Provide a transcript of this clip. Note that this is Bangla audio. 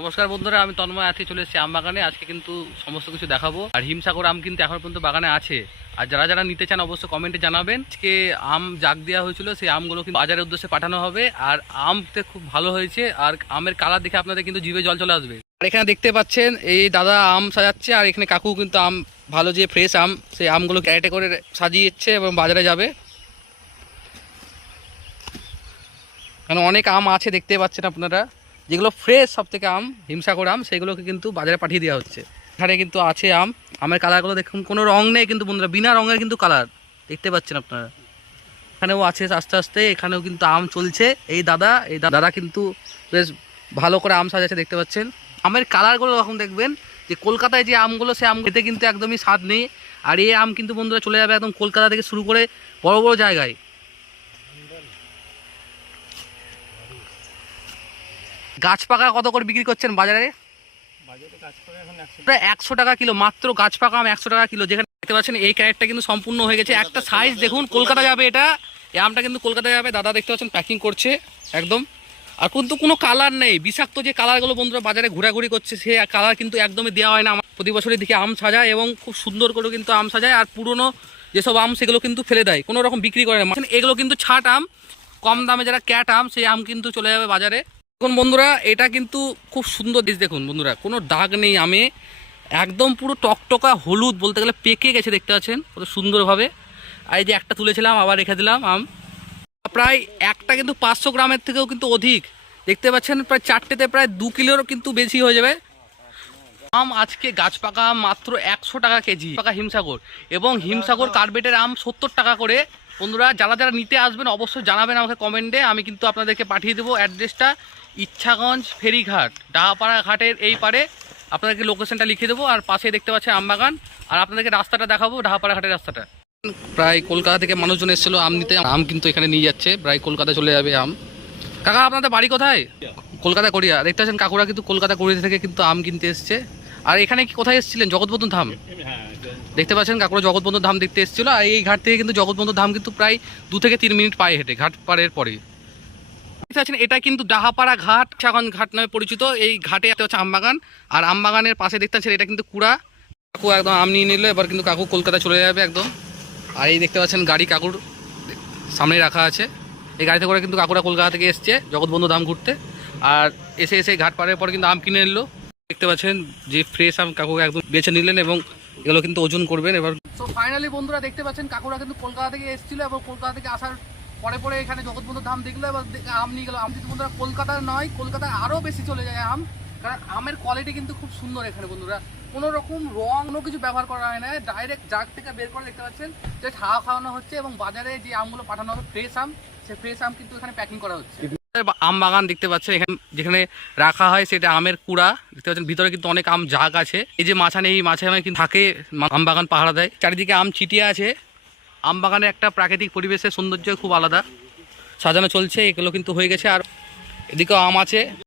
নমস্কার বন্ধুরা, আমি তন্ময় আজকে চলে এসেছি আম বাগানে। আজকে কিন্তু সমস্ত কিছু দেখাবো। আর হিমসাগর আম কিন্তু এখন পর্যন্ত বাগানে আছে। আর যারা যারা নিতে চান অবশ্যই কমেন্টে জানাবেন। আজকে আম জাগ দেওয়া হয়েছিল, সেই আমগুলো কিন্তু বাজারের উদ্দেশ্যে পাঠানো হবে। আর আমতে খুব ভালো হয়েছে, আর আমের কালার দেখে আপনাদের কিন্তু জিভে জল চলে আসবে। আর এখানে দেখতে পাচ্ছেন এই দাদা আম সাজাচ্ছে, আর এখানে কাকু কিন্তু আম ভালো যে ফ্রেশ আম সেই আমগুলো ক্যারেটে করে সাজিয়েছে এবং বাজারে যাবে। কারণ অনেক আম আছে দেখতে পাচ্ছেন আপনারা, যেগুলো ফ্রেশ সব থেকে আম হিমসাগর আম, সেগুলোকে কিন্তু বাজারে পাঠিয়ে দেওয়া হচ্ছে। এখানে কিন্তু আছে আমের কালারগুলো দেখুন, কোনো রং নেই কিন্তু বন্ধুরা, বিনা রঙের কিন্তু কালার দেখতে পাচ্ছেন আপনারা। এখানেও আছে আস্তে আস্তে, এখানেও কিন্তু আম চলছে। এই দাদা কিন্তু বেশ ভালো করে আম সাজাচ্ছে দেখতে পাচ্ছেন। আমের কালারগুলো এখন দেখবেন যে কলকাতায় যে আমগুলো, সে আম খেতে কিন্তু একদমই স্বাদ নেই। আর এই আম কিন্তু বন্ধুরা চলে যাবে একদম কলকাতা থেকে শুরু করে বড় বড় জায়গায়। গাছ পাকা কত করে বিক্রি করছেন বাজারে? প্রায় 100 টাকা কিলো, মাত্র গাছ পাকা আম 100 টাকা কিলো। যেখানে দেখতে পাচ্ছেন এই ক্যারেটটা কিন্তু সম্পূর্ণ হয়ে গেছে। একটা সাইজ দেখুন, কলকাতা যাবে এটা, এই আমটা কিন্তু কলকাতা যাবে। দাদা দেখতে পাচ্ছেন প্যাকিং করছে একদম। আর কিন্তু কোনো কালার নেই, বিষাক্ত যে কালারগুলো বন্ধুরা বাজারে ঘোরাঘুরি করছে, সে কালার কিন্তু একদমই দেওয়া হয় না। আমার প্রতি বছরের দিকে আম সাজায় এবং খুব সুন্দর করে কিন্তু আম সাজায়। আর পুরনো যেসব আম সেগুলো কিন্তু ফেলে দেয়, কোনো রকম বিক্রি করে না। এগুলো কিন্তু ছাট আম, কম দামে যারা ক্যাট আম, সেই আম কিন্তু চলে যাবে বাজারে। দেখুন বন্ধুরা, এটা কিন্তু খুব সুন্দর দিস। দেখুন বন্ধুরা, কোনো দাগ নেই আমে, একদম পুরো টকটকা হলুদ, বলতে গেলে পেকে গেছে দেখতে পাচ্ছেন কত সুন্দরভাবে। আর এই যে একটা তুলেছিলাম, আবার রেখে দিলাম আম। প্রায় একটা কিন্তু 500 গ্রামের থেকেও কিন্তু অধিক দেখতে পাচ্ছেন। প্রায় চারটেতে প্রায় 2 কিলোরও কিন্তু বেশি হয়ে যাবে আম। আজকে গাছ পাকা আম মাত্র 100 টাকা কেজি পাকা হিমসাগর, এবং হিমসাগর কার্বেটের আম 70 টাকা করে। বন্ধুরা যারা যারা নিতে আসবেন অবশ্যই জানাবেন আমাকে কমেন্টে, আমি কিন্তু আপনাদেরকে পাঠিয়ে দেবো অ্যাড্রেসটা। ইচ্ছাগঞ্জ ফেরিঘাট, ডাহাপাড়া ঘাটের এই পারে আপনাদেরকে লোকেশনটা লিখে দেবো। আর পাশে দেখতে পাচ্ছেন আম বাগান, আর আপনাদেরকে রাস্তাটা দেখাবো, ডাহাপাড়া ঘাটের রাস্তাটা। প্রায় কলকাতা থেকে মানুষজন এসেছিলো আম নিতে, আম কিন্তু এখানে নিয়ে যাচ্ছে, প্রায় কলকাতা চলে যাবে আম। কাকা আপনাদের বাড়ি কোথায়? কলকাতা কোরিয়া। দেখতে পাচ্ছেন কাকুরা কিন্তু কলকাতা কোরিয়া থেকে কিন্তু আম কিনতে এসছে। আর এখানে কি কোথায় এসেছিলেন? জগৎবন্ধু ধাম। দেখতে পাচ্ছেন কাকুরা জগৎবন্ধু ধাম দেখতে এসেছিল। আর এই ঘাট থেকে কিন্তু জগৎবন্ধু ধাম কিন্তু প্রায় 2 থেকে 3 মিনিট পায়ে হেঁটে, ঘাট পাড়ের পরে। দেখতে পাচ্ছেন এটা কিন্তু ডাহাপাড়া ঘাট, ইচ্ছাগঞ্জ ঘাট নামে পরিচিত। এই ঘাটে হচ্ছে আমবাগান, আর আমবাগানের পাশে দেখতে পাচ্ছেন এটা কিন্তু কুড়া। কাকু একদম আম নিয়ে নিল, এবার কিন্তু কাকু কলকাতা চলে যাবে একদম। আর এই দেখতে পাচ্ছেন গাড়ি কাকুর সামনে রাখা আছে, এই গাড়িতে করে কিন্তু কাকুরা কলকাতা থেকে এসছে জগৎবন্ধু ধাম ঘুরতে। আর এসে ঘাট পাড়ের পরে কিন্তু আম কিনে নিল। দেখতে পাচ্ছেন যে ফ্রেশ আম কাকু একদম বেছে নিলেন, এবং এগুলো কিন্তু ওজন করবেন এবার। তো ফাইনালি বন্ধুরা দেখতে পাচ্ছেন কাকুরা কিন্তু কলকাতা থেকে এসেছিল, এবং কলকাতা থেকে আসার পরে এখানে জগৎবন্ধু ধাম দেখলো, এবার আম নিয়ে গেলো। আম কিন্তু বন্ধুরা কলকাতার নয়, কলকাতায় আরও বেশি চলে যায় আম, কারণ আমের কোয়ালিটি কিন্তু খুব সুন্দর এখানে বন্ধুরা। কোনো রকম রং কোনো কিছু ব্যবহার করা হয় না, ডাইরেক্ট জাগ থেকে বের করে দেখতে পাচ্ছেন যে হাওয়া খাওয়ানো হচ্ছে, এবং বাজারে যে আমগুলো পাঠানো হবে ফ্রেশ আম, সেই ফ্রেশ আম কিন্তু এখানে প্যাকিং করা হচ্ছে। আম বাগান দেখতে পাচ্ছেন, এখানে যেখানে রাখা হয় সেটা আমের কুড়া দেখতে পাচ্ছেন। ভিতরে কিন্তু অনেক আম জাগ আছে, এই যে মাছা নেই, এই মাছে কিন্তু থাকে, আম বাগান পাহারা দেয়। চারিদিকে আম ছিটিয়ে আছে। আম বাগানে একটা প্রাকৃতিক পরিবেশের সৌন্দর্য খুব আলাদা, সাজানো চলছে। এগুলো কিন্তু হয়ে গেছে, আর এদিকেও আম আছে।